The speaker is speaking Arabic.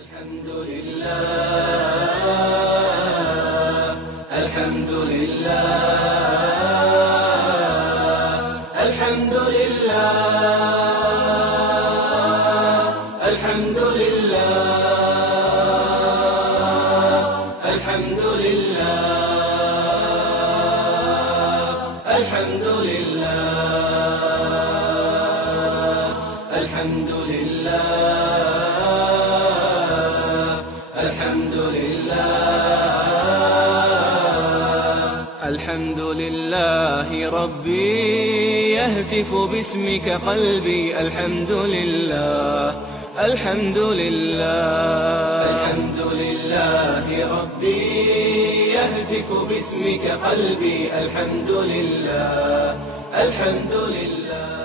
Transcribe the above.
الحمد لله الحمد لله الحمد لله الحمد لله الحمد لله الحمد لله الحمد لله الحمد لله الحمد لله ربي يهتف باسمك قلبي الحمد لله الحمد لله الحمد لله ربي يهتف باسمك قلبي الحمد لله الحمد لله